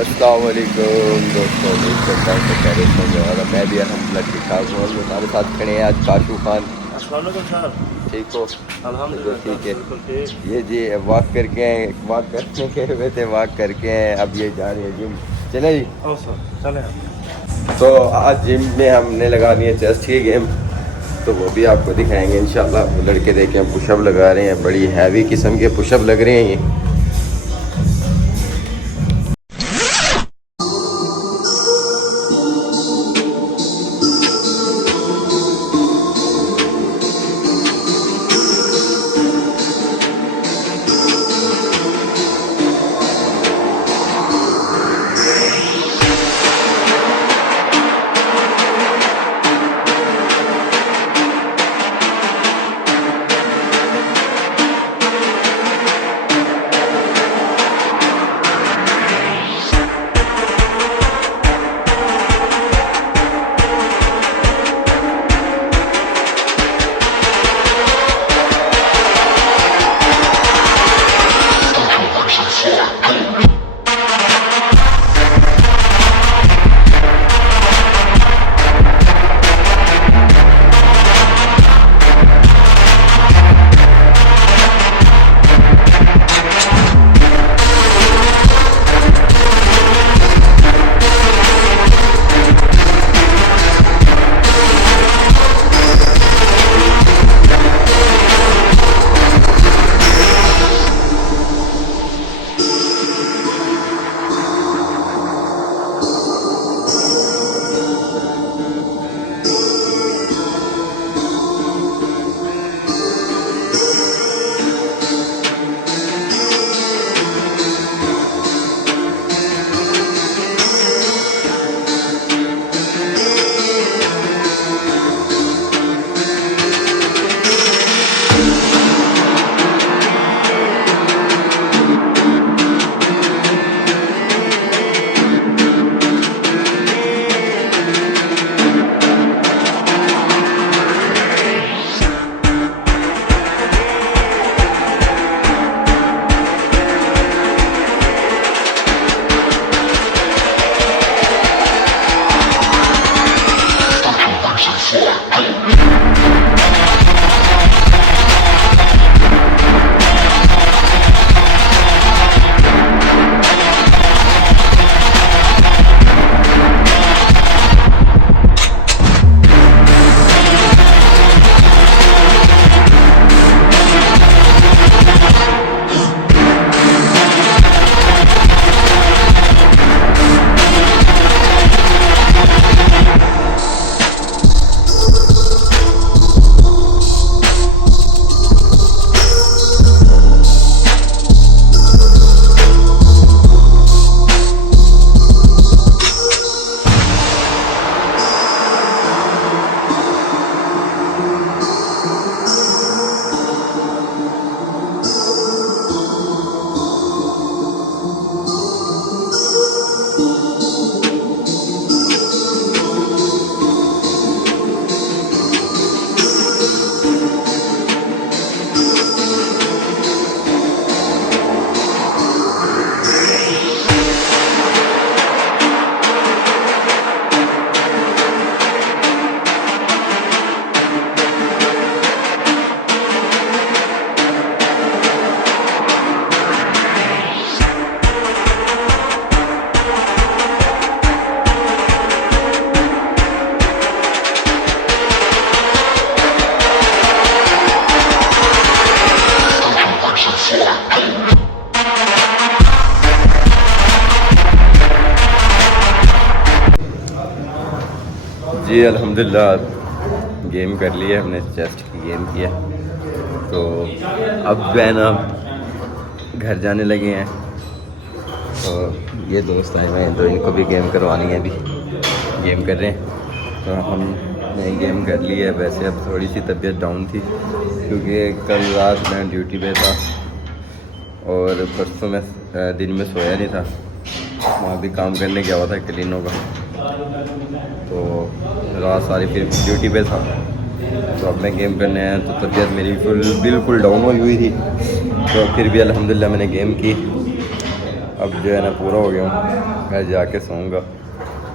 अस्सलाम वालेकुम दोस्तों, देख सकता हूँ खैरियत होंगे और मैं भी अल्हम्दुलिल्लाह ठीक ठाक हूँ। हमारे साथ खड़े हैं आज काशू खान। अस्सलाम वालेकुम सर। ठीक हो? चलो अल्हम्दुलिल्लाह ठीक सर, है। बिल्कुल ठीक। ये जी वॉक करके आए, वॉक करने के हुए थे, वॉक करके आए, अब ये जा रहे हैं जिम। चले जी। ओ सर, चले हम। तो आज जिम में हमने लगा दी है चेस्ट की गेम, तो वो भी आपको दिखाएंगे इंशाल्लाह। वो लड़के देखें पुशअप लगा रहे हैं, बड़ी हैवी किस्म के पुशअप लग रहे हैं ये। जी अल्हम्दुलिल्लाह गेम कर ली है हमने, चेस्ट की गेम किया। तो अब जो है ना घर जाने लगे हैं। तो ये दोस्त आए हुए हैं तो इनको भी गेम करवानी है, अभी गेम कर रहे हैं। तो हमने गेम कर ली है। वैसे अब थोड़ी सी तबीयत डाउन थी क्योंकि कल रात मैं ड्यूटी पे था और परसों में दिन में सोया नहीं था। वहाँ भी काम करने गया हुआ था क्लीनों का, तो रात सारी फिर ड्यूटी पे था। तो अब मैं गेम करने आया तो तबीयत मेरी बिल्कुल डाउन हुई थी। तो फिर भी अल्हम्दुलिल्लाह मैंने गेम की अब जो है ना पूरा हो गया हूँ, घर जाके सोऊंगा।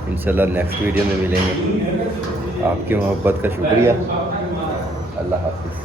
इंशाल्लाह नेक्स्ट वीडियो में मिलेंगे। आपकी मोहब्बत का शुक्रिया। अल्लाह हाफिज़।